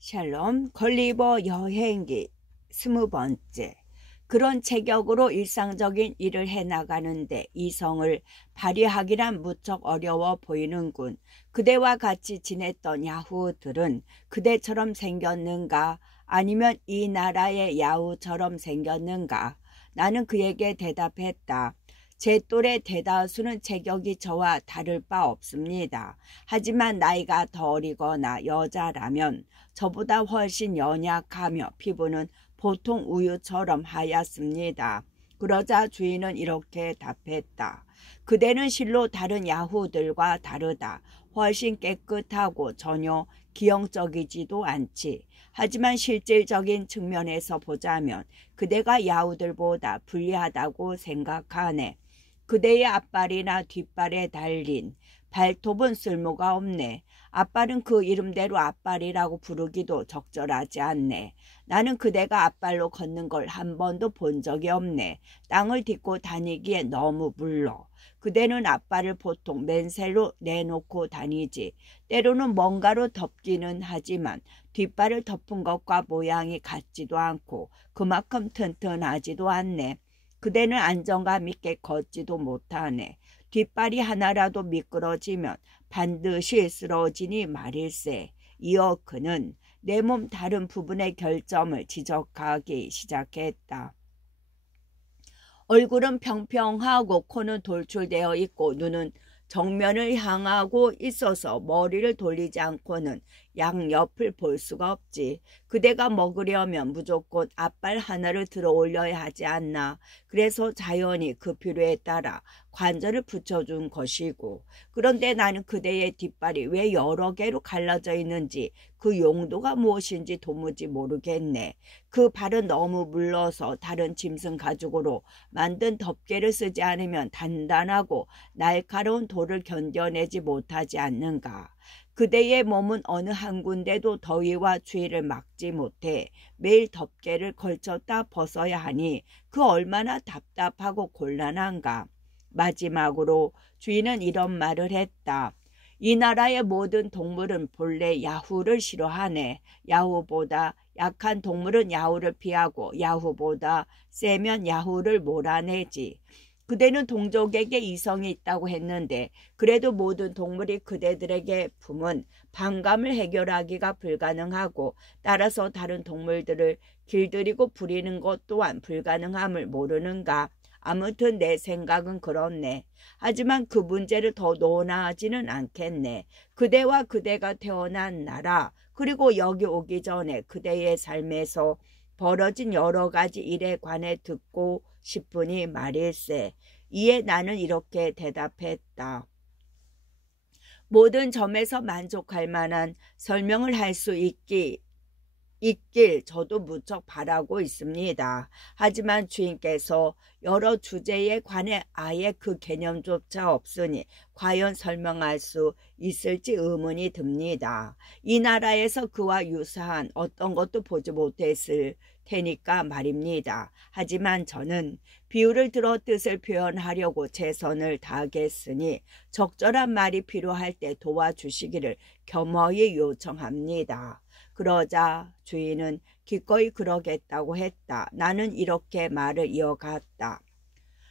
샬롬. 걸리버 여행기 20번째. 그런 체격으로 일상적인 일을 해나가는데 이성을 발휘하기란 무척 어려워 보이는군. 그대와 같이 지냈던 야후들은 그대처럼 생겼는가? 아니면 이 나라의 야후처럼 생겼는가? 나는 그에게 대답했다. 제 또래 대다수는 체격이 저와 다를 바 없습니다. 하지만 나이가 더 어리거나 여자라면 저보다 훨씬 연약하며 피부는 보통 우유처럼 하얗습니다. 그러자 주인은 이렇게 답했다. 그대는 실로 다른 야후들과 다르다. 훨씬 깨끗하고 전혀 기형적이지도 않지. 하지만 실질적인 측면에서 보자면 그대가 야후들보다 불리하다고 생각하네. 그대의 앞발이나 뒷발에 달린 발톱은 쓸모가 없네. 앞발은 그 이름대로 앞발이라고 부르기도 적절하지 않네. 나는 그대가 앞발로 걷는 걸 한 번도 본 적이 없네. 땅을 딛고 다니기에 너무 물러. 그대는 앞발을 보통 맨살로 내놓고 다니지. 때로는 뭔가로 덮기는 하지만 뒷발을 덮은 것과 모양이 같지도 않고 그만큼 튼튼하지도 않네. 그대는 안정감 있게 걷지도 못하네. 뒷발이 하나라도 미끄러지면 반드시 쓰러지니 말일세. 이어 그는 내 몸 다른 부분의 결점을 지적하기 시작했다. 얼굴은 평평하고 코는 돌출되어 있고 눈은 정면을 향하고 있어서 머리를 돌리지 않고는 양옆을 볼 수가 없지. 그대가 먹으려면 무조건 앞발 하나를 들어 올려야 하지 않나. 그래서 자연히 그 필요에 따라 관절을 붙여준 것이고. 그런데 나는 그대의 뒷발이 왜 여러 개로 갈라져 있는지 그 용도가 무엇인지 도무지 모르겠네. 그 발은 너무 물러서 다른 짐승 가죽으로 만든 덮개를 쓰지 않으면 단단하고 날카로운 돌을 견뎌내지 못하지 않는가. 그대의 몸은 어느 한 군데도 더위와 추위를 막지 못해 매일 덮개를 걸쳤다 벗어야 하니 그 얼마나 답답하고 곤란한가. 마지막으로 주인은 이런 말을 했다. 이 나라의 모든 동물은 본래 야후를 싫어하네. 야후보다 약한 동물은 야후를 피하고 야후보다 세면 야후를 몰아내지. 그대는 동족에게 이성이 있다고 했는데 그래도 모든 동물이 그대들에게 품은 반감을 해결하기가 불가능하고 따라서 다른 동물들을 길들이고 부리는 것 또한 불가능함을 모르는가. 아무튼 내 생각은 그렇네. 하지만 그 문제를 더 논하지는 않겠네. 그대와 그대가 태어난 나라 그리고 여기 오기 전에 그대의 삶에서 벌어진 여러 가지 일에 관해 듣고 싶으니 말일세. 이에 나는 이렇게 대답했다. 모든 점에서 만족할 만한 설명을 할 수 있길 저도 무척 바라고 있습니다. 하지만 주인께서 여러 주제에 관해 아예 그 개념조차 없으니 과연 설명할 수 있을지 의문이 듭니다. 이 나라에서 그와 유사한 어떤 것도 보지 못했을 테니까 말입니다. 하지만 저는 비유를 들어 뜻을 표현하려고 최선을 다하겠으니 적절한 말이 필요할 때 도와주시기를 겸허히 요청합니다. 그러자 주인은 기꺼이 그러겠다고 했다. 나는 이렇게 말을 이어갔다.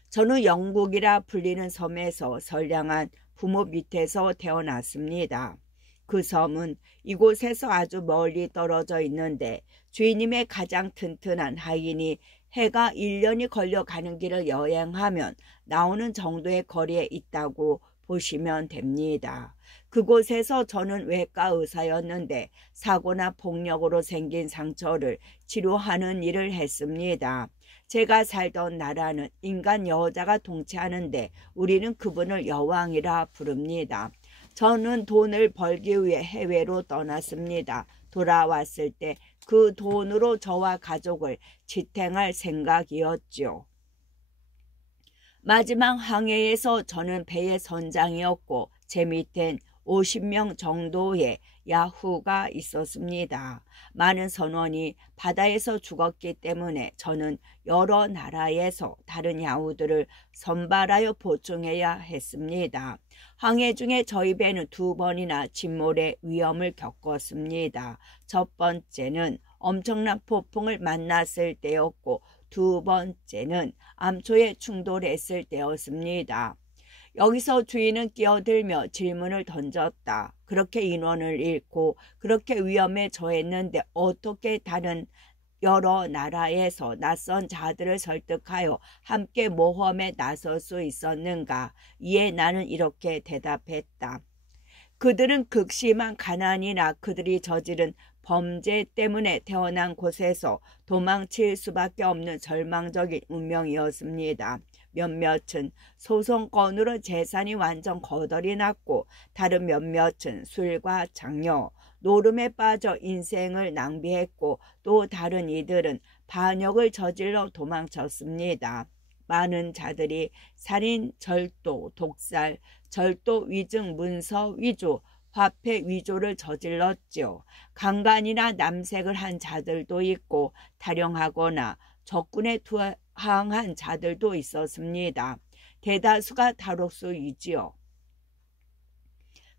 저는 영국이라 불리는 섬에서 선량한 부모 밑에서 태어났습니다. 그 섬은 이곳에서 아주 멀리 떨어져 있는데 주인님의 가장 튼튼한 하인이 해가 1년이 걸려 가는 길을 여행하면 나오는 정도의 거리에 있다고 보시면 됩니다. 그곳에서 저는 외과 의사였는데 사고나 폭력으로 생긴 상처를 치료하는 일을 했습니다. 제가 살던 나라는 인간 여자가 통치하는데 우리는 그분을 여왕이라 부릅니다. 저는 돈을 벌기 위해 해외로 떠났습니다. 돌아왔을 때 그 돈으로 저와 가족을 지탱할 생각이었죠. 마지막 항해에서 저는 배의 선장이었고 제 밑엔 50명 정도의 야후가 있었습니다. 많은 선원이 바다에서 죽었기 때문에 저는 여러 나라에서 다른 야후들을 선발하여 보충해야 했습니다. 항해 중에 저희 배는 2번이나 침몰의 위험을 겪었습니다. 첫 번째는 엄청난 폭풍을 만났을 때였고 2번째는 암초에 충돌했을 때였습니다. 여기서 주인은 끼어들며 질문을 던졌다. 그렇게 인원을 잃고 그렇게 위험에 처했는데 어떻게 다른 여러 나라에서 낯선 자들을 설득하여 함께 모험에 나설 수 있었는가? 이에 나는 이렇게 대답했다. 그들은 극심한 가난이나 그들이 저지른 범죄 때문에 태어난 곳에서 도망칠 수밖에 없는 절망적인 운명이었습니다. 몇몇은 소송건으로 재산이 완전 거덜이 났고 다른 몇몇은 술과 장려, 노름에 빠져 인생을 낭비했고 또 다른 이들은 반역을 저질러 도망쳤습니다. 많은 자들이 살인, 절도, 독살, 절도, 위증, 문서, 위조, 화폐 위조를 저질렀죠. 강간이나 남색을 한 자들도 있고 탈영하거나 적군에 투항한 자들도 있었습니다. 대다수가 탈옥수이지요.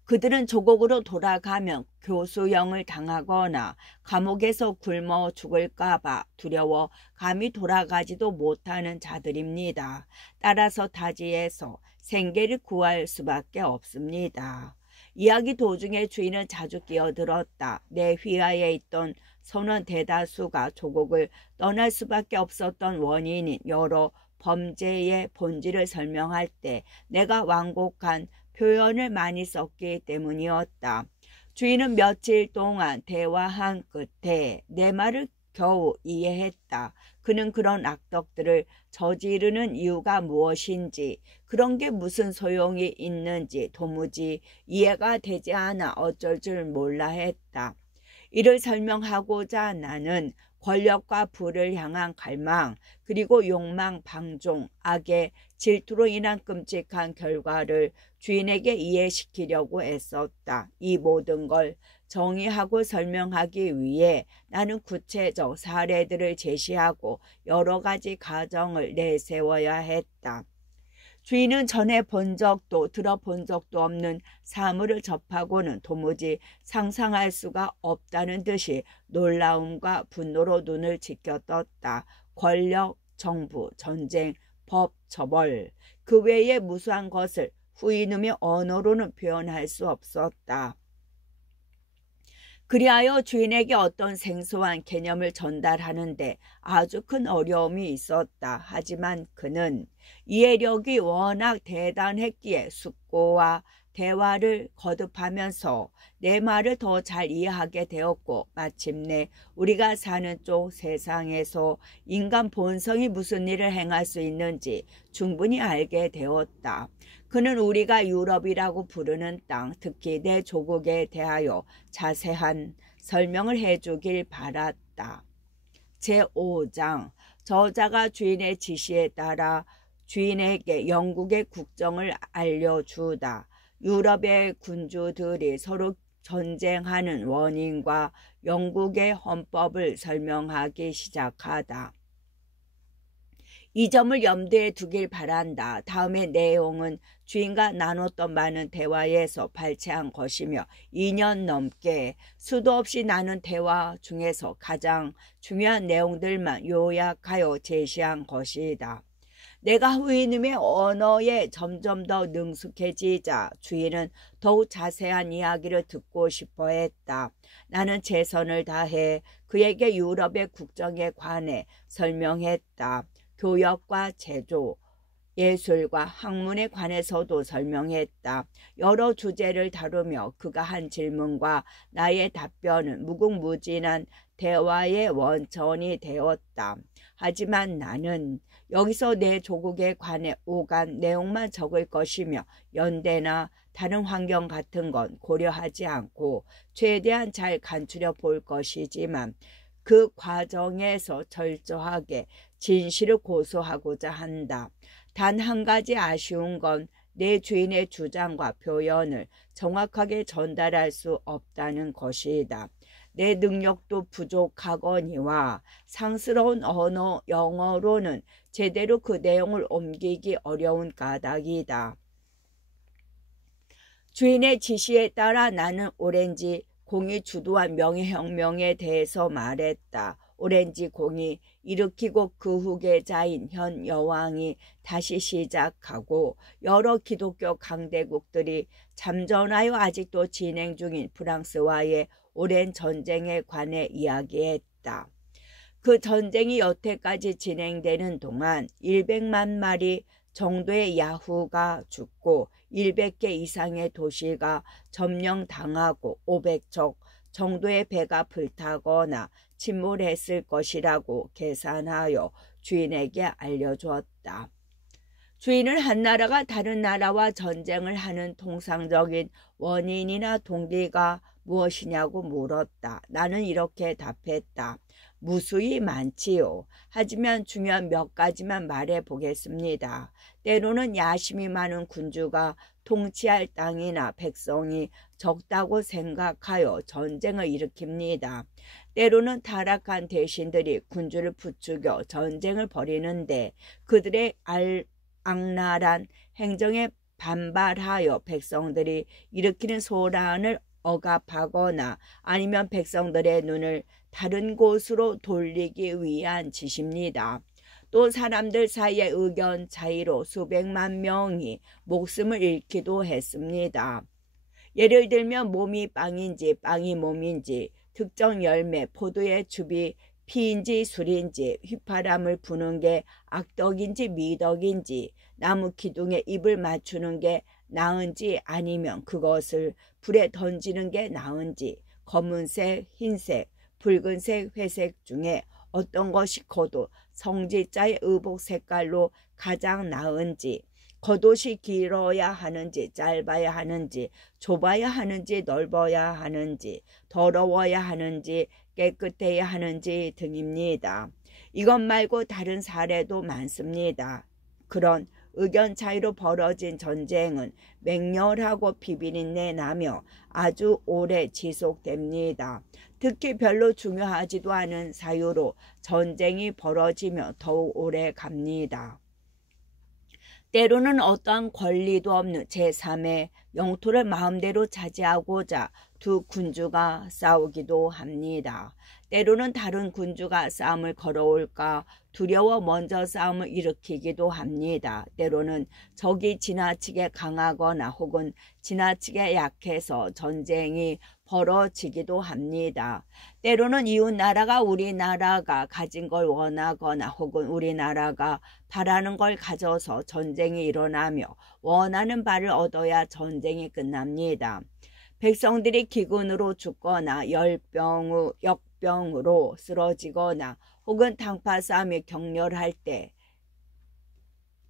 그들은 조국으로 돌아가면 교수형을 당하거나 감옥에서 굶어 죽을까 봐 두려워 감히 돌아가지도 못하는 자들입니다. 따라서 타지에서 생계를 구할 수밖에 없습니다. 이야기 도중에 주인은 자주 끼어들었다. 내 휘하에 있던 선원 대다수가 조국을 떠날 수밖에 없었던 원인인 여러 범죄의 본질을 설명할 때 내가 완곡한 표현을 많이 썼기 때문이었다. 주인은 며칠 동안 대화한 끝에 내 말을 겨우 이해했다. 그는 그런 악덕들을 저지르는 이유가 무엇인지, 그런 게 무슨 소용이 있는지 도무지 이해가 되지 않아 어쩔 줄 몰라 했다. 이를 설명하고자 나는 권력과 부를 향한 갈망, 그리고 욕망, 방종, 악의 질투로 인한 끔찍한 결과를 주인에게 이해시키려고 애썼다. 이 모든 걸 정의하고 설명하기 위해 나는 구체적 사례들을 제시하고 여러 가지 가정을 내세워야 했다. 주인은 전에 본 적도 들어본 적도 없는 사물을 접하고는 도무지 상상할 수가 없다는 듯이 놀라움과 분노로 눈을 지켜떴다. 권력, 정부, 전쟁, 법, 처벌, 그 외의 무수한 것을 후이누며 언어로는 표현할 수 없었다. 그리하여 주인에게 어떤 생소한 개념을 전달하는데 아주 큰 어려움이 있었다. 하지만 그는 이해력이 워낙 대단했기에 숙고와 대화를 거듭하면서 내 말을 더 잘 이해하게 되었고 마침내 우리가 사는 쪽 세상에서 인간 본성이 무슨 일을 행할 수 있는지 충분히 알게 되었다. 그는 우리가 유럽이라고 부르는 땅, 특히 내 조국에 대하여 자세한 설명을 해주길 바랐다. 제5장 저자가 주인의 지시에 따라 주인에게 영국의 국정을 알려주다. 유럽의 군주들이 서로 전쟁하는 원인과 영국의 헌법을 설명하기 시작하다. 이 점을 염두에 두길 바란다. 다음의 내용은 주인과 나눴던 많은 대화에서 발췌한 것이며 2년 넘게 수도 없이 나눈 대화 중에서 가장 중요한 내용들만 요약하여 제시한 것이다. 내가 후이님의 언어에 점점 더 능숙해지자 주인은 더욱 자세한 이야기를 듣고 싶어 했다. 나는 최선을 다해 그에게 유럽의 국정에 관해 설명했다. 교역과 제조, 예술과 학문에 관해서도 설명했다. 여러 주제를 다루며 그가 한 질문과 나의 답변은 무궁무진한 대화의 원천이 되었다. 하지만 나는 여기서 내 조국에 관해 오간 내용만 적을 것이며 연대나 다른 환경 같은 건 고려하지 않고 최대한 잘 간추려 볼 것이지만 그 과정에서 철저하게 진실을 고소하고자 한다. 단 한 가지 아쉬운 건 내 주인의 주장과 표현을 정확하게 전달할 수 없다는 것이다. 내 능력도 부족하거니와 상스러운 언어 영어로는 제대로 그 내용을 옮기기 어려운 까닭이다. 주인의 지시에 따라 나는 오렌지 공이 주도한 명예혁명에 대해서 말했다. 오렌지 공이 일으키고 그 후계자인 현 여왕이 다시 시작하고 여러 기독교 강대국들이 잠전하여 아직도 진행 중인 프랑스와의 오랜 전쟁에 관해 이야기했다. 그 전쟁이 여태까지 진행되는 동안 100만 마리 정도의 야후가 죽고 100개 이상의 도시가 점령당하고 500척 정도의 배가 불타거나 침몰했을 것이라고 계산하여 주인에게 알려주었다. 주인은 한 나라가 다른 나라와 전쟁을 하는 통상적인 원인이나 동기가 무엇이냐고 물었다. 나는 이렇게 답했다. 무수히 많지요. 하지만 중요한 몇 가지만 말해 보겠습니다. 때로는 야심이 많은 군주가 통치할 땅이나 백성이 적다고 생각하여 전쟁을 일으킵니다. 때로는 타락한 대신들이 군주를 부추겨 전쟁을 벌이는데 그들의 악랄한 행정에 반발하여 백성들이 일으키는 소란을 억압하거나 아니면 백성들의 눈을 다른 곳으로 돌리기 위한 짓입니다. 또 사람들 사이의 의견 차이로 수백만 명이 목숨을 잃기도 했습니다. 예를 들면 몸이 빵인지 빵이 몸인지, 특정 열매, 포도의 즙이 피인지 술인지, 휘파람을 부는 게 악덕인지 미덕인지, 나무 기둥에 입을 맞추는 게 나은지 아니면 그것을 불에 던지는 게 나은지, 검은색, 흰색, 붉은색, 회색 중에 어떤 것이 겉옷, 성직자의 의복 색깔로 가장 나은지, 겉옷이 길어야 하는지 짧아야 하는지 좁아야 하는지 넓어야 하는지 더러워야 하는지 깨끗해야 하는지 등입니다. 이것 말고 다른 사례도 많습니다. 그런 의견 차이로 벌어진 전쟁은 맹렬하고 비비린내 나며 아주 오래 지속됩니다. 특히 별로 중요하지도 않은 사유로 전쟁이 벌어지며 더욱 오래 갑니다. 때로는 어떠한 권리도 없는 제3의 영토를 마음대로 차지하고자 두 군주가 싸우기도 합니다. 때로는 다른 군주가 싸움을 걸어올까 두려워 먼저 싸움을 일으키기도 합니다. 때로는 적이 지나치게 강하거나 혹은 지나치게 약해서 전쟁이 벌어지기도 합니다. 때로는 이웃 나라가 우리나라가 가진 걸 원하거나 혹은 우리나라가 바라는 걸 가져서 전쟁이 일어나며 원하는 바를 얻어야 전쟁이 끝납니다. 백성들이 기근으로 죽거나 역병으로 쓰러지거나 혹은 당파 싸움이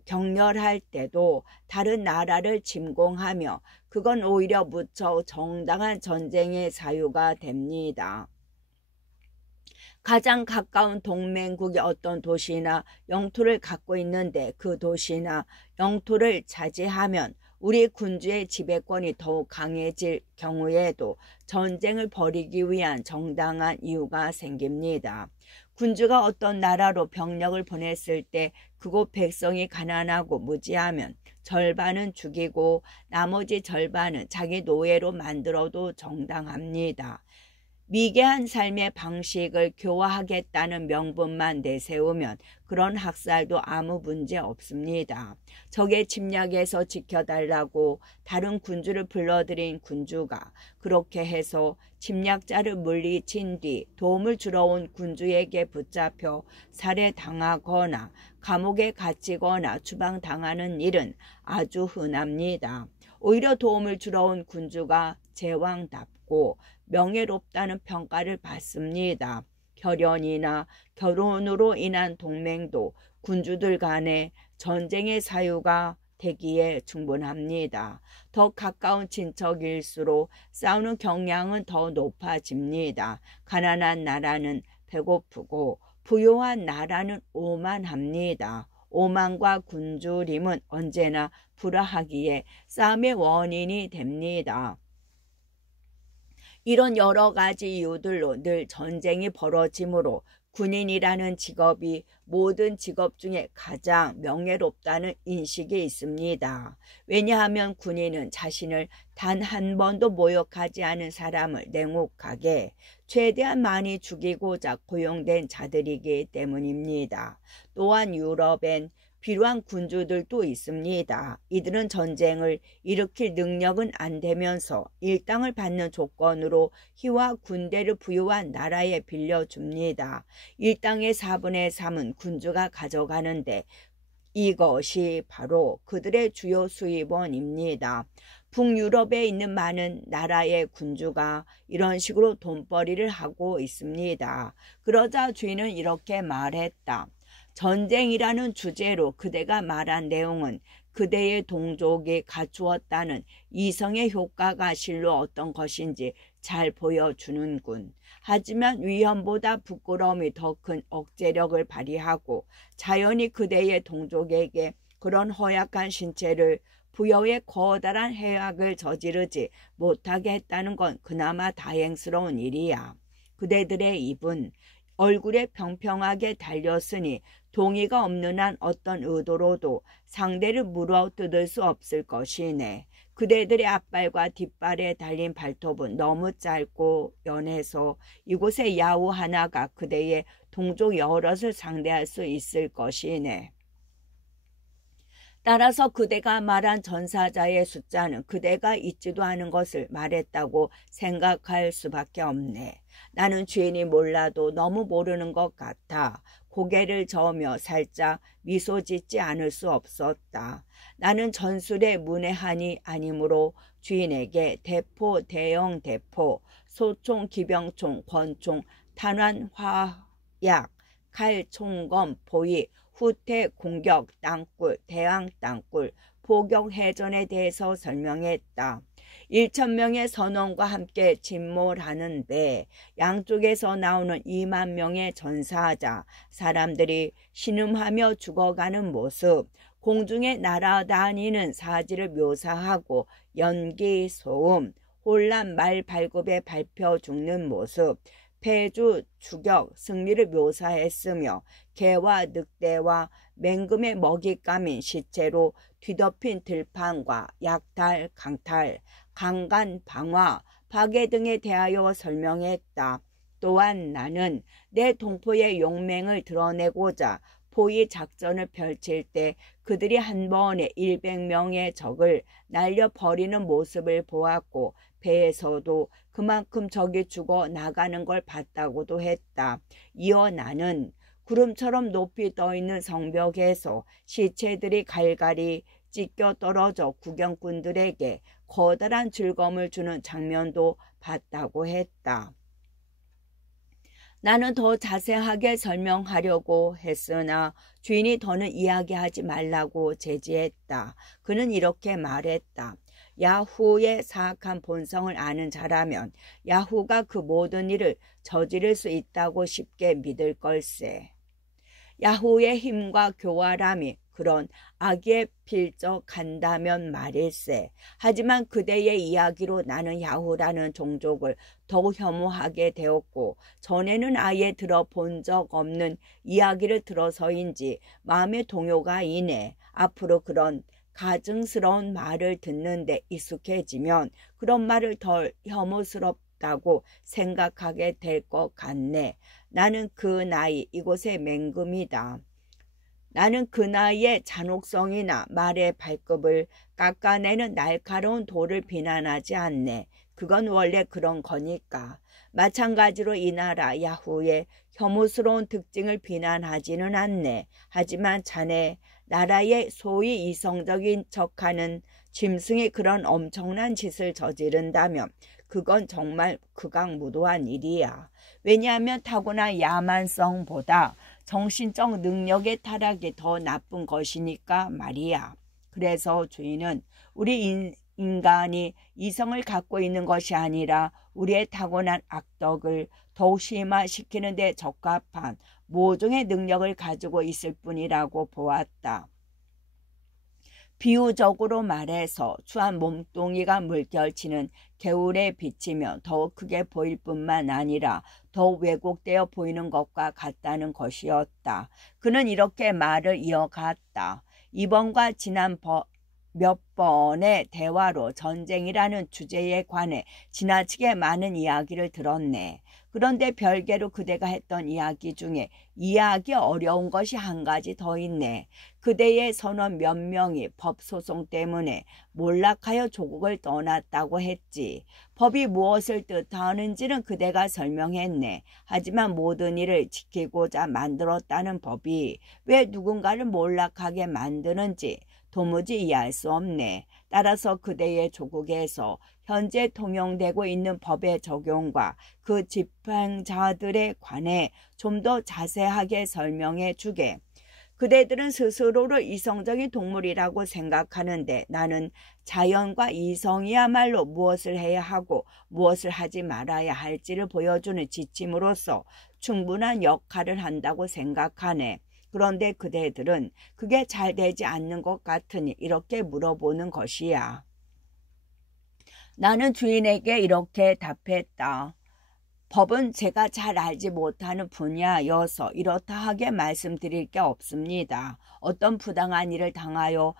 격렬할 때도 다른 나라를 침공하며 그건 오히려 무척 정당한 전쟁의 사유가 됩니다. 가장 가까운 동맹국의 어떤 도시나 영토를 갖고 있는데 그 도시나 영토를 차지하면 우리 군주의 지배권이 더욱 강해질 경우에도 전쟁을 벌이기 위한 정당한 이유가 생깁니다. 군주가 어떤 나라로 병력을 보냈을 때 그곳 백성이 가난하고 무지하면 절반은 죽이고 나머지 절반은 자기 노예로 만들어도 정당합니다. 미개한 삶의 방식을 교화하겠다는 명분만 내세우면 그런 학살도 아무 문제 없습니다. 적의 침략에서 지켜달라고 다른 군주를 불러들인 군주가 그렇게 해서 침략자를 물리친 뒤 도움을 주러 온 군주에게 붙잡혀 살해당하거나 감옥에 갇히거나 추방당하는 일은 아주 흔합니다. 오히려 도움을 주러 온 군주가 제왕답고 명예롭다는 평가를 받습니다. 혈연이나 결혼으로 인한 동맹도 군주들 간의 전쟁의 사유가 되기에 충분합니다. 더 가까운 친척일수록 싸우는 경향은 더 높아집니다. 가난한 나라는 배고프고 부유한 나라는 오만합니다. 오만과 굶주림은 언제나 불화하기에 싸움의 원인이 됩니다. 이런 여러 가지 이유들로 늘 전쟁이 벌어지므로 군인이라는 직업이 모든 직업 중에 가장 명예롭다는 인식이 있습니다. 왜냐하면 군인은 자신을 단 한 번도 모욕하지 않은 사람을 냉혹하게 최대한 많이 죽이고자 고용된 자들이기 때문입니다. 또한 유럽엔 필요한 군주들도 있습니다. 이들은 전쟁을 일으킬 능력은 안 되면서 일당을 받는 조건으로 희와 군대를 부유한 나라에 빌려줍니다. 일당의 4분의 3은 군주가 가져가는데 이것이 바로 그들의 주요 수입원입니다. 북유럽에 있는 많은 나라의 군주가 이런 식으로 돈벌이를 하고 있습니다. 그러자 주인은 이렇게 말했다. 전쟁이라는 주제로 그대가 말한 내용은 그대의 동족이 갖추었다는 이성의 효과가 실로 어떤 것인지 잘 보여주는군. 하지만 위험보다 부끄러움이 더 큰 억제력을 발휘하고 자연이 그대의 동족에게 그런 허약한 신체를 부여의 커다란 해악을 저지르지 못하게 했다는 건 그나마 다행스러운 일이야. 그대들의 입은 얼굴에 평평하게 달렸으니 동의가 없는 한 어떤 의도로도 상대를 물어뜯을 수 없을 것이네. 그대들의 앞발과 뒷발에 달린 발톱은 너무 짧고 연해서 이곳에 야후 하나가 그대의 동족 여럿을 상대할 수 있을 것이네. 따라서 그대가 말한 전사자의 숫자는 그대가 있지도 않은 것을 말했다고 생각할 수밖에 없네. 나는 주인이 몰라도 너무 모르는 것 같아 고개를 저으며 살짝 미소 짓지 않을 수 없었다. 나는 전술의 문외한이 아니므로 주인에게 대포, 대형 대포, 소총, 기병총, 권총, 탄환, 화약, 칼, 총검, 보위, 후퇴, 공격, 땅굴, 대항 땅굴, 포격 해전에 대해서 설명했다. 1,000명의 선원과 함께 침몰하는 배, 양쪽에서 나오는 2만 명의 전사자, 사람들이 신음하며 죽어가는 모습, 공중에 날아다니는 사지를 묘사하고 연기, 소음, 혼란, 말 발굽에 밟혀 죽는 모습, 패주, 추격, 승리를 묘사했으며 개와 늑대와 맹금의 먹잇감인 시체로 뒤덮인 들판과 약탈, 강탈, 강간, 방화, 파괴 등에 대하여 설명했다. 또한 나는 내 동포의 용맹을 드러내고자 포위 작전을 펼칠 때 그들이 한 번에 100명의 적을 날려버리는 모습을 보았고 배에서도 그만큼 적이 죽어 나가는 걸 봤다고도 했다. 이어 나는 구름처럼 높이 떠있는 성벽에서 시체들이 갈갈이 찢겨 떨어져 구경꾼들에게 커다란 즐거움을 주는 장면도 봤다고 했다. 나는 더 자세하게 설명하려고 했으나 주인이 더는 이야기하지 말라고 제지했다. 그는 이렇게 말했다. 야후의 사악한 본성을 아는 자라면 야후가 그 모든 일을 저지를 수 있다고 쉽게 믿을 걸세. 야후의 힘과 교활함이 그런 악에 필적한다면 말일세. 하지만 그대의 이야기로 나는 야후라는 종족을 더욱 혐오하게 되었고 전에는 아예 들어본 적 없는 이야기를 들어서인지 마음의 동요가 이네. 앞으로 그런 가증스러운 말을 듣는데 익숙해지면 그런 말을 덜 혐오스럽다고 생각하게 될 것 같네. 나는 그 나이 이곳의 맹금이다. 나는 그 나이에 잔혹성이나 말의 발급을 깎아내는 날카로운 돌을 비난하지 않네. 그건 원래 그런 거니까. 마찬가지로 이 나라 야후의 혐오스러운 특징을 비난하지는 않네. 하지만 자네 나라의 소위 이성적인 척하는 짐승이 그런 엄청난 짓을 저지른다면 그건 정말 극악무도한 일이야. 왜냐하면 타고난 야만성보다 정신적 능력의 타락이 더 나쁜 것이니까 말이야. 그래서 주인은 우리 인간이 이성을 갖고 있는 것이 아니라 우리의 타고난 악덕을 더욱 심화시키는 데 적합한 모종의 능력을 가지고 있을 뿐이라고 보았다. 비유적으로 말해서 추한 몸뚱이가 물결치는 개울에 비치며 더욱 크게 보일 뿐만 아니라 더욱 왜곡되어 보이는 것과 같다는 것이었다. 그는 이렇게 말을 이어갔다. 이번과 지난 몇 번의 대화로 전쟁이라는 주제에 관해 지나치게 많은 이야기를 들었네. 그런데 별개로 그대가 했던 이야기 중에 이해하기 어려운 것이 한 가지 더 있네. 그대의 선원 몇 명이 법소송 때문에 몰락하여 조국을 떠났다고 했지. 법이 무엇을 뜻하는지는 그대가 설명했네. 하지만 모든 일을 지키고자 만들었다는 법이 왜 누군가를 몰락하게 만드는지 도무지 이해할 수 없네. 따라서 그대의 조국에서 현재 통용되고 있는 법의 적용과 그 집행자들에 관해 좀 더 자세하게 설명해 주게. 그대들은 스스로를 이성적인 동물이라고 생각하는데 나는 자연과 이성이야말로 무엇을 해야 하고 무엇을 하지 말아야 할지를 보여주는 지침으로서 충분한 역할을 한다고 생각하네. 그런데 그대들은 그게 잘 되지 않는 것 같으니 이렇게 물어보는 것이야. 나는 주인에게 이렇게 답했다. 법은 제가 잘 알지 못하는 분야여서 이렇다 하게 말씀드릴 게 없습니다. 어떤 부당한 일을 당하여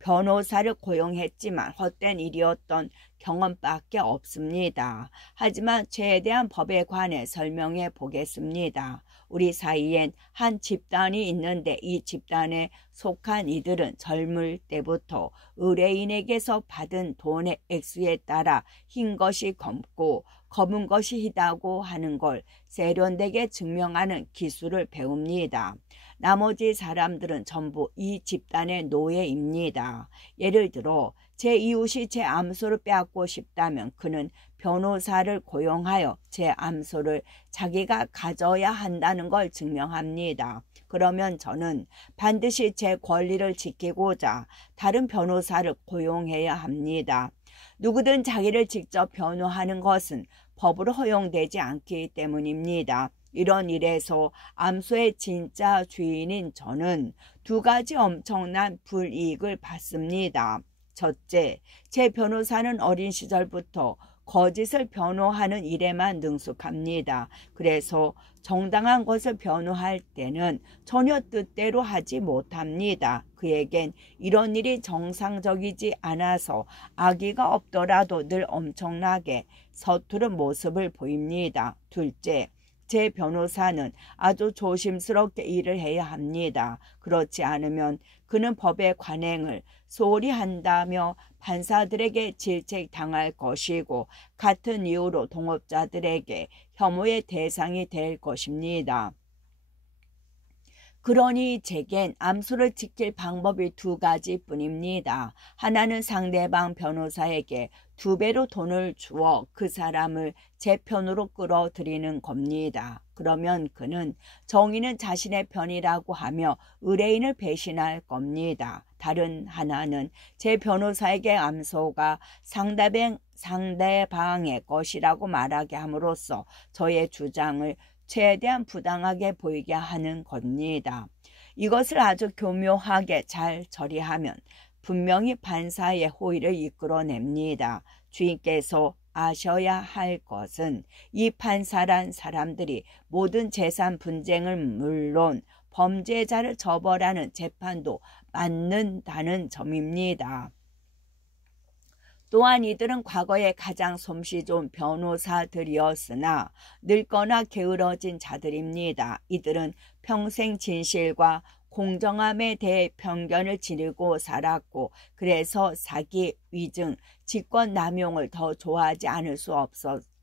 변호사를 고용했지만 헛된 일이었던 경험밖에 없습니다. 하지만 죄에 대한 법에 관해 설명해 보겠습니다. 우리 사이엔 한 집단이 있는데 이 집단에 속한 이들은 젊을 때부터 의뢰인에게서 받은 돈의 액수에 따라 흰 것이 검고 검은 것이 희다고 하는 걸 세련되게 증명하는 기술을 배웁니다. 나머지 사람들은 전부 이 집단의 노예입니다. 예를 들어 제 이웃이 제 암소를 빼앗고 싶다면 그는 변호사를 고용하여 제 암소를 자기가 가져야 한다는 걸 증명합니다. 그러면 저는 반드시 제 권리를 지키고자 다른 변호사를 고용해야 합니다. 누구든 자기를 직접 변호하는 것은 법으로 허용되지 않기 때문입니다. 이런 일에서 암소의 진짜 주인인 저는 두 가지 엄청난 불이익을 받습니다. 첫째, 제 변호사는 어린 시절부터 거짓을 변호하는 일에만 능숙합니다. 그래서 정당한 것을 변호할 때는 전혀 뜻대로 하지 못합니다. 그에겐 이런 일이 정상적이지 않아서 악의가 없더라도 늘 엄청나게 서투른 모습을 보입니다. 둘째, 제 변호사는 아주 조심스럽게 일을 해야 합니다. 그렇지 않으면 그는 법의 관행을 소홀히 한다며 판사들에게 질책당할 것이고 같은 이유로 동업자들에게 혐오의 대상이 될 것입니다. 그러니 제겐 암소를 지킬 방법이 두 가지뿐입니다. 하나는 상대방 변호사에게 2배로 돈을 주어 그 사람을 제 편으로 끌어들이는 겁니다. 그러면 그는 정의는 자신의 편이라고 하며 의뢰인을 배신할 겁니다. 다른 하나는 제 변호사에게 암소가 상대방의 것이라고 말하게 함으로써 저의 주장을 최대한 부당하게 보이게 하는 겁니다. 이것을 아주 교묘하게 잘 처리하면 분명히 판사의 호의를 이끌어냅니다. 주인께서 아셔야 할 것은 이 판사란 사람들이 모든 재산 분쟁을 물론 범죄자를 처벌하는 재판도 맡는다는 점입니다. 또한 이들은 과거에 가장 솜씨 좋은 변호사들이었으나 늙거나 게으러진 자들입니다. 이들은 평생 진실과 공정함에 대해 편견을 지니고 살았고 그래서 사기, 위증, 직권 남용을 더 좋아하지 않을 수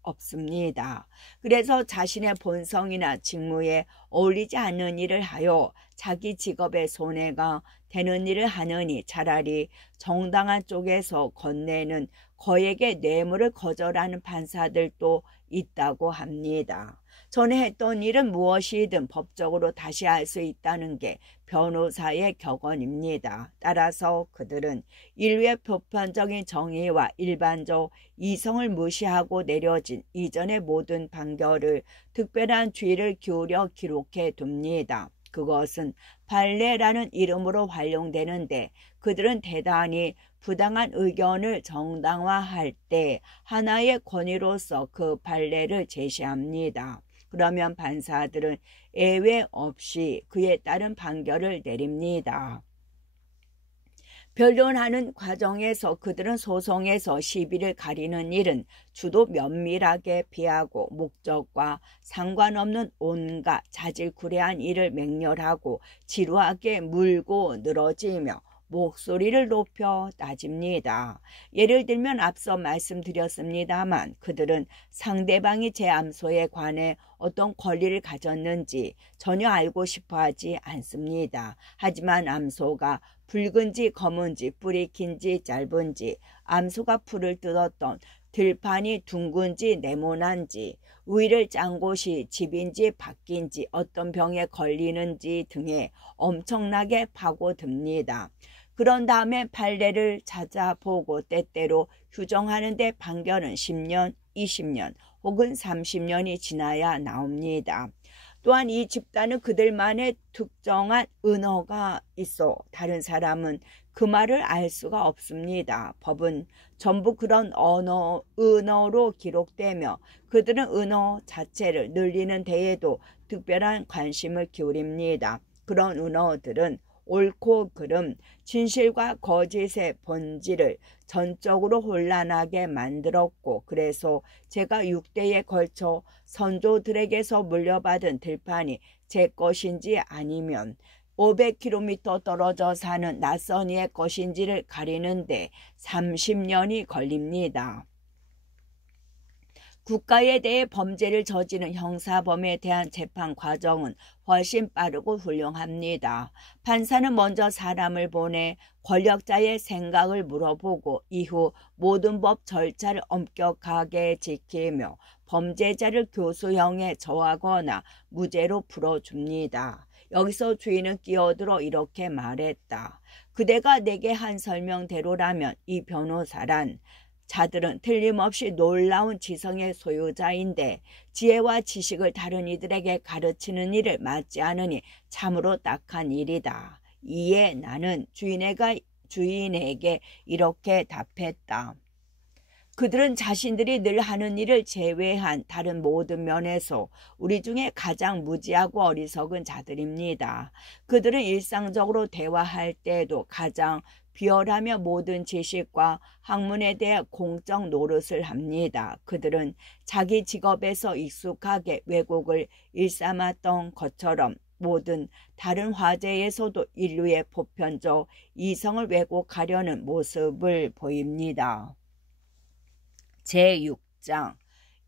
없습니다. 그래서 자신의 본성이나 직무에 어울리지 않는 일을 하여 자기 직업에 손해가 되는 일을 하느니 차라리 정당한 쪽에서 건네는 거액의 뇌물을 거절하는 판사들도 있다고 합니다. 전에 했던 일은 무엇이든 법적으로 다시 할 수 있다는 게 변호사의 격언입니다. 따라서 그들은 인류의 보편적인 정의와 일반적 이성을 무시하고 내려진 이전의 모든 판결을 특별한 주의를 기울여 기록해 둡니다. 그것은 판례라는 이름으로 활용되는데 그들은 대단히 부당한 의견을 정당화할 때 하나의 권위로서 그 판례를 제시합니다. 그러면 판사들은 예외 없이 그에 따른 판결을 내립니다. 변론하는 과정에서 그들은 소송에서 시비를 가리는 일은 주도 면밀하게 피하고 목적과 상관없는 온갖 자질구레한 일을 맹렬하고 지루하게 물고 늘어지며 목소리를 높여 따집니다. 예를 들면 앞서 말씀드렸습니다만 그들은 상대방이 제 암소에 관해 어떤 권리를 가졌는지 전혀 알고 싶어 하지 않습니다. 하지만 암소가 붉은지 검은지 뿌리 긴지 짧은지 암소가 풀을 뜯었던 들판이 둥근지 네모난지 우위를 짠 곳이 집인지 밖인지 어떤 병에 걸리는지 등에 엄청나게 파고듭니다. 그런 다음에 판례를 찾아보고 때때로 휴정하는 데 판결은 10년, 20년 혹은 30년이 지나야 나옵니다. 또한 이 집단은 그들만의 특정한 언어가 있어 다른 사람은 그 말을 알 수가 없습니다. 법은 전부 그런 언어로 기록되며 그들은 언어 자체를 늘리는 데에도 특별한 관심을 기울입니다. 그런 언어들은 옳고 그름, 진실과 거짓의 본질을 전적으로 혼란하게 만들었고 그래서 제가 6대에 걸쳐 선조들에게서 물려받은 들판이 제 것인지 아니면 500km 떨어져 사는 낯선 이의 것인지를 가리는데 30년이 걸립니다. 국가에 대해 범죄를 저지른 형사범에 대한 재판 과정은 훨씬 빠르고 훌륭합니다. 판사는 먼저 사람을 보내 권력자의 생각을 물어보고 이후 모든 법 절차를 엄격하게 지키며 범죄자를 교수형에 처하거나 무죄로 풀어줍니다. 여기서 주인은 끼어들어 이렇게 말했다. 그대가 내게 한 설명대로라면 이 변호사란 자들은 틀림없이 놀라운 지성의 소유자인데 지혜와 지식을 다른 이들에게 가르치는 일을 맡지 않으니 참으로 딱한 일이다. 이에 나는 주인에게 이렇게 답했다. 그들은 자신들이 늘 하는 일을 제외한 다른 모든 면에서 우리 중에 가장 무지하고 어리석은 자들입니다. 그들은 일상적으로 대화할 때에도 가장 비열하며 모든 지식과 학문에 대해 공적 노릇을 합니다. 그들은 자기 직업에서 익숙하게 왜곡을 일삼았던 것처럼 모든 다른 화제에서도 인류의 보편적 이성을 왜곡하려는 모습을 보입니다. 제6장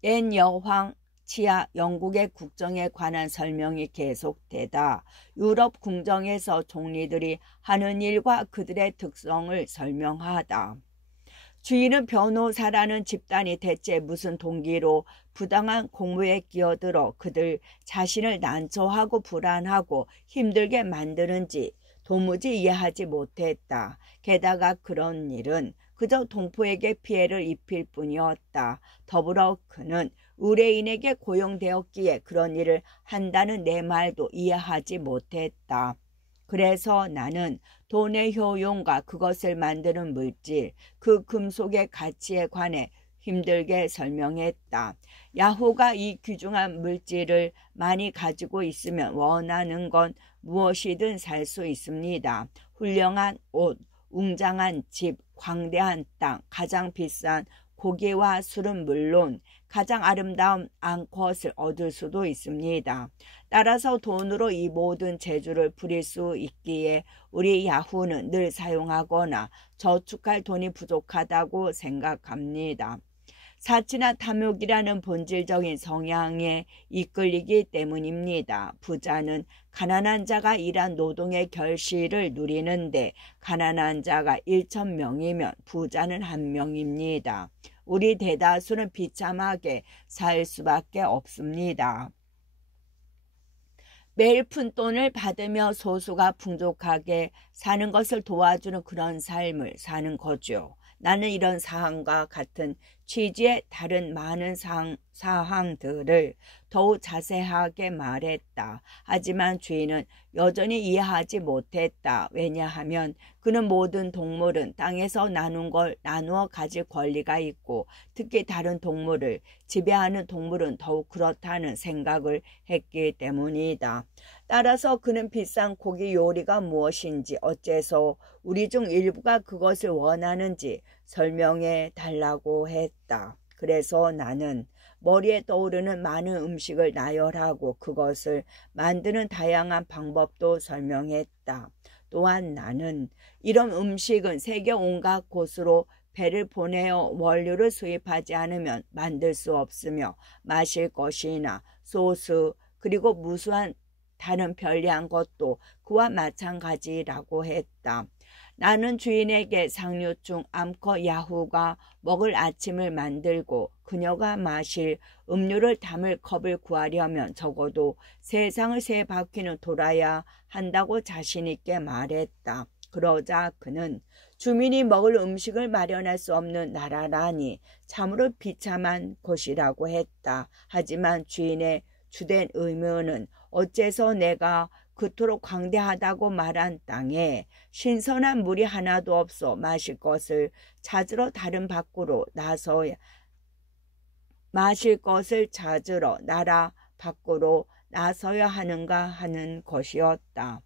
옛 여황 치하 영국의 국정에 관한 설명이 계속되다 유럽 궁정에서 총리들이 하는 일과 그들의 특성을 설명하다. 주인은 변호사라는 집단이 대체 무슨 동기로 부당한 공무에 끼어들어 그들 자신을 난처하고 불안하고 힘들게 만드는지 도무지 이해하지 못했다. 게다가 그런 일은 그저 동포에게 피해를 입힐 뿐이었다. 더불어 그는 의뢰인에게 고용되었기에 그런 일을 한다는 내 말도 이해하지 못했다. 그래서 나는 돈의 효용과 그것을 만드는 물질, 그 금속의 가치에 관해 힘들게 설명했다. 야후가 이 귀중한 물질을 많이 가지고 있으면 원하는 건 무엇이든 살 수 있습니다. 훌륭한 옷, 웅장한 집, 광대한 땅, 가장 비싼 고기와 술은 물론 가장 아름다운 암컷을 얻을 수도 있습니다. 따라서 돈으로 이 모든 재주를 부릴 수 있기에 우리 야후는 늘 사용하거나 저축할 돈이 부족하다고 생각합니다. 사치나 탐욕이라는 본질적인 성향에 이끌리기 때문입니다. 부자는 가난한 자가 일한 노동의 결실을 누리는데 가난한 자가 1,000명이면 부자는 1명입니다. 우리 대다수는 비참하게 살 수밖에 없습니다. 매일 푼돈을 받으며 소수가 풍족하게 사는 것을 도와주는 그런 삶을 사는 거죠. 나는 이런 사항과 같은 취지의 다른 많은 사항들을 더욱 자세하게 말했다. 하지만 주인은 여전히 이해하지 못했다. 왜냐하면 그는 모든 동물은 땅에서 나눈 걸 나누어 가질 권리가 있고 특히 다른 동물을 지배하는 동물은 더욱 그렇다는 생각을 했기 때문이다. 따라서 그는 비싼 고기 요리가 무엇인지 어째서 우리 중 일부가 그것을 원하는지 설명해 달라고 했다. 그래서 나는 머리에 떠오르는 많은 음식을 나열하고 그것을 만드는 다양한 방법도 설명했다. 또한 나는 이런 음식은 세계 온갖 곳으로 배를 보내어 원료를 수입하지 않으면 만들 수 없으며 마실 것이나 소스 그리고 무수한 다른 편리한 것도 그와 마찬가지라고 했다. 나는 주인에게 상류층 암컷 야후가 먹을 아침을 만들고 그녀가 마실 음료를 담을 컵을 구하려면 적어도 세상을 세 바퀴는 돌아야 한다고 자신 있게 말했다. 그러자 그는 주민이 먹을 음식을 마련할 수 없는 나라라니 참으로 비참한 것이라고 했다. 하지만 주인의 주된 의문은 어째서 내가 그토록 광대하다고 말한 땅에 신선한 물이 하나도 없어 마실 것을 찾으러 나라 밖으로 나서야 하는가 하는 것이었다.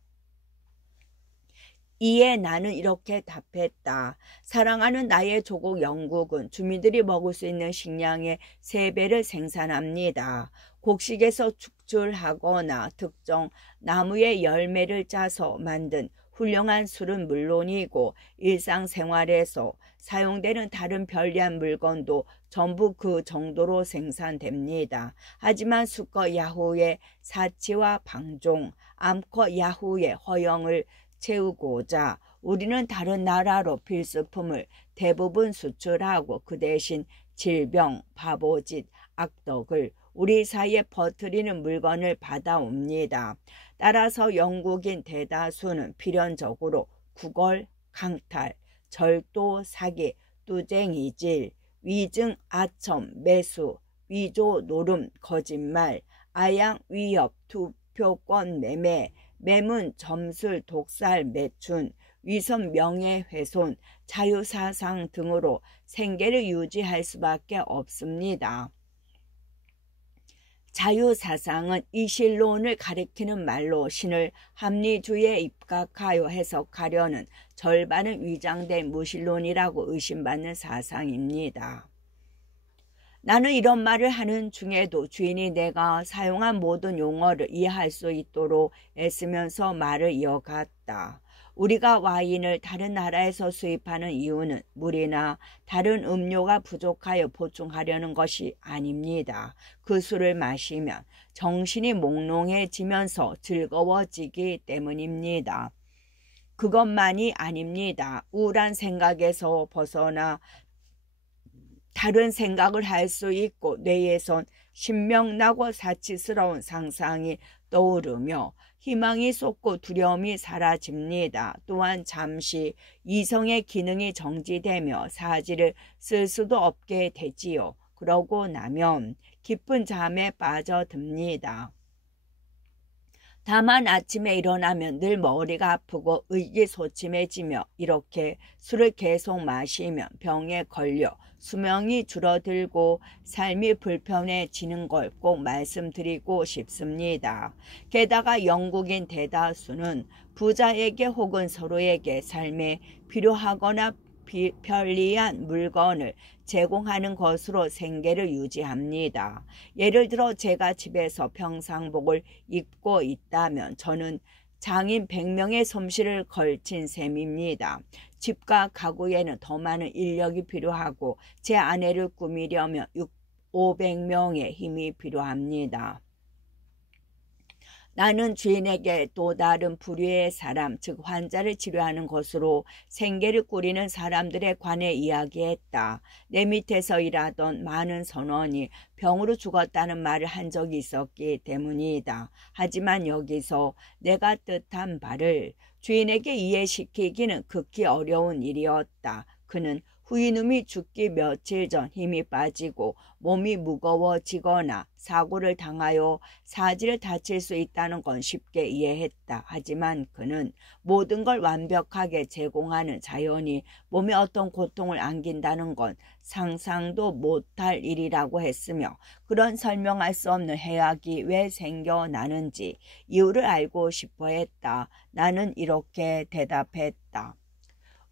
이에 나는 이렇게 답했다. 사랑하는 나의 조국 영국은 주민들이 먹을 수 있는 식량의 3배를 생산합니다. 곡식에서 축출하거나 특정 나무의 열매를 짜서 만든 훌륭한 술은 물론이고 일상생활에서 사용되는 다른 편리한 물건도 전부 그 정도로 생산됩니다. 하지만 수컷 야후의 사치와 방종, 암컷 야후의 허영을 채우고자 우리는 다른 나라로 필수품을 대부분 수출하고 그 대신 질병, 바보짓, 악덕을 우리 사이에 퍼뜨리는 물건을 받아옵니다. 따라서 영국인 대다수는 필연적으로 구걸, 강탈, 절도, 사기, 뚜쟁이질, 위증, 아첨, 매수, 위조, 노름, 거짓말, 아양, 위협, 투표권 매매, 매문, 점술, 독살, 매춘, 위선, 명예훼손, 자유사상 등으로 생계를 유지할 수밖에 없습니다. 자유사상은 이실론을 가리키는 말로 신을 합리주의에 입각하여 해석하려는 절반은 위장된 무신론이라고 의심받는 사상입니다. 나는 이런 말을 하는 중에도 주인이 내가 사용한 모든 용어를 이해할 수 있도록 애쓰면서 말을 이어갔다. 우리가 와인을 다른 나라에서 수입하는 이유는 물이나 다른 음료가 부족하여 보충하려는 것이 아닙니다. 그 술을 마시면 정신이 몽롱해지면서 즐거워지기 때문입니다. 그것만이 아닙니다. 우울한 생각에서 벗어나 다른 생각을 할 수 있고 뇌에선 신명나고 사치스러운 상상이 떠오르며 희망이 솟고 두려움이 사라집니다. 또한 잠시 이성의 기능이 정지되며 사지를 쓸 수도 없게 되지요. 그러고 나면 깊은 잠에 빠져듭니다. 다만 아침에 일어나면 늘 머리가 아프고 의기소침해지며 이렇게 술을 계속 마시면 병에 걸려 수명이 줄어들고 삶이 불편해지는 걸 꼭 말씀드리고 싶습니다. 게다가 영국인 대다수는 부자에게 혹은 서로에게 삶에 필요하거나 편리한 물건을 제공하는 것으로 생계를 유지합니다. 예를 들어 제가 집에서 평상복을 입고 있다면 저는 장인 100명의 솜씨를 걸친 셈입니다. 집과 가구에는 더 많은 인력이 필요하고 제 아내를 꾸미려면 500명의 힘이 필요합니다. 나는 주인에게 또 다른 부류의 사람, 즉 환자를 치료하는 것으로 생계를 꾸리는 사람들에 관해 이야기했다. 내 밑에서 일하던 많은 선원이 병으로 죽었다는 말을 한 적이 있었기 때문이다. 하지만 여기서 내가 뜻한 바를 주인에게 이해시키기는 극히 어려운 일이었다. 그는 후이놈이 죽기 며칠 전 힘이 빠지고 몸이 무거워지거나 사고를 당하여 사지를 다칠 수 있다는 건 쉽게 이해했다. 하지만 그는 모든 걸 완벽하게 제공하는 자연이 몸에 어떤 고통을 안긴다는 건 상상도 못할 일이라고 했으며, 그런 설명할 수 없는 해악이 왜 생겨나는지 이유를 알고 싶어 했다. 나는 이렇게 대답했다.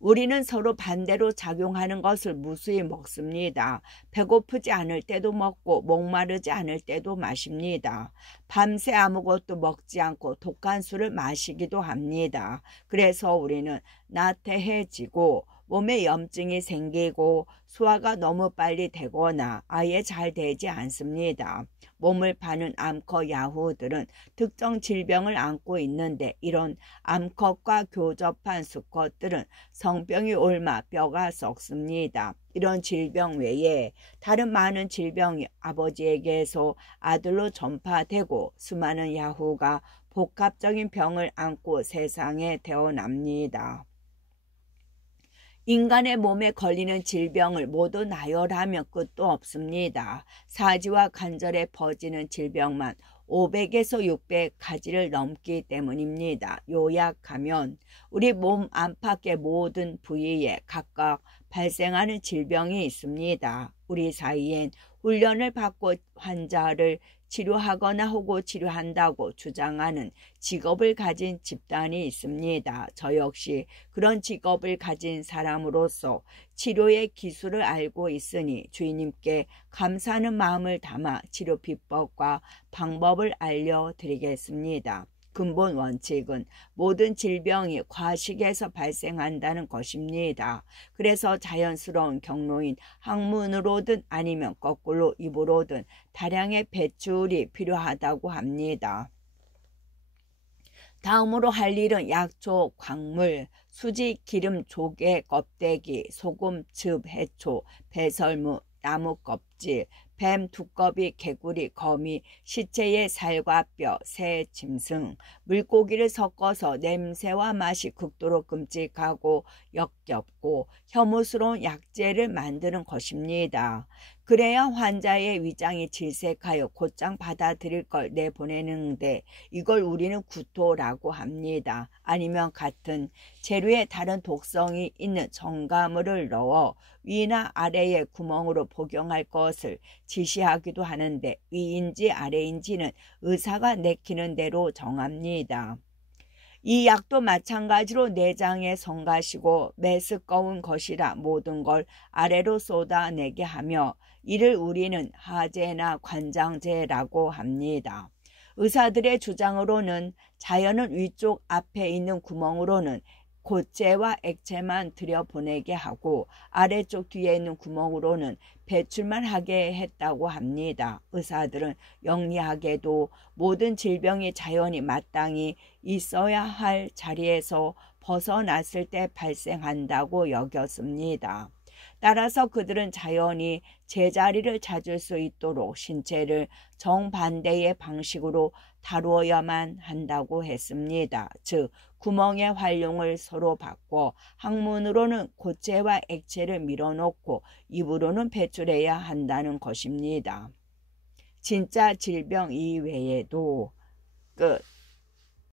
우리는 서로 반대로 작용하는 것을 무수히 먹습니다. 배고프지 않을 때도 먹고 목마르지 않을 때도 마십니다. 밤새 아무것도 먹지 않고 독한 술을 마시기도 합니다. 그래서 우리는 나태해지고 몸에 염증이 생기고 소화가 너무 빨리 되거나 아예 잘 되지 않습니다. 몸을 파는 암컷 야후들은 특정 질병을 앓고 있는데, 이런 암컷과 교접한 수컷들은 성병이 옮아 뼈가 썩습니다. 이런 질병 외에 다른 많은 질병이 아버지에게서 아들로 전파되고 수많은 야후가 복합적인 병을 앓고 세상에 태어납니다. 인간의 몸에 걸리는 질병을 모두 나열하면 끝도 없습니다. 사지와 관절에 퍼지는 질병만 500에서 600가지를 넘기 때문입니다. 요약하면 우리 몸 안팎의 모든 부위에 각각 발생하는 질병이 있습니다. 우리 사이엔 훈련을 받고 환자를 치료하거나 혹은 치료한다고 주장하는 직업을 가진 집단이 있습니다. 저 역시 그런 직업을 가진 사람으로서 치료의 기술을 알고 있으니 주인님께 감사하는 마음을 담아 치료 비법과 방법을 알려드리겠습니다. 근본 원칙은 모든 질병이 과식에서 발생한다는 것입니다. 그래서 자연스러운 경로인 항문으로든 아니면 거꾸로 입으로든 다량의 배출이 필요하다고 합니다. 다음으로 할 일은 약초, 광물, 수지, 기름, 조개, 껍데기, 소금, 즙, 해초, 배설무, 나무 껍질, 뱀, 두꺼비, 개구리, 거미, 시체의 살과 뼈, 새, 짐승, 물고기를 섞어서 냄새와 맛이 극도로 끔찍하고 역겹고 혐오스러운 약재를 만드는 것입니다. 그래야 환자의 위장이 질색하여 곧장 받아들일 걸 내보내는데, 이걸 우리는 구토라고 합니다. 아니면 같은 재료에 다른 독성이 있는 첨가물을 넣어 위나 아래의 구멍으로 복용할 것을 지시하기도 하는데, 위인지 아래인지는 의사가 내키는 대로 정합니다. 이 약도 마찬가지로 내장에 성가시고 메스꺼운 것이라 모든 걸 아래로 쏟아내게 하며, 이를 우리는 하제나 관장제라고 합니다. 의사들의 주장으로는 자연은 위쪽 앞에 있는 구멍으로는 고체와 액체만 들여보내게 하고 아래쪽 뒤에 있는 구멍으로는 배출만 하게 했다고 합니다. 의사들은 영리하게도 모든 질병이 자연이 마땅히 있어야 할 자리에서 벗어났을 때 발생한다고 여겼습니다. 따라서 그들은 자연이 제자리를 찾을 수 있도록 신체를 정반대의 방식으로 다루어야만 한다고 했습니다. 즉, 구멍의 활용을 서로 바꿔 항문으로는 고체와 액체를 밀어넣고 입으로는 배출해야 한다는 것입니다. 진짜 질병 이외에도 끝.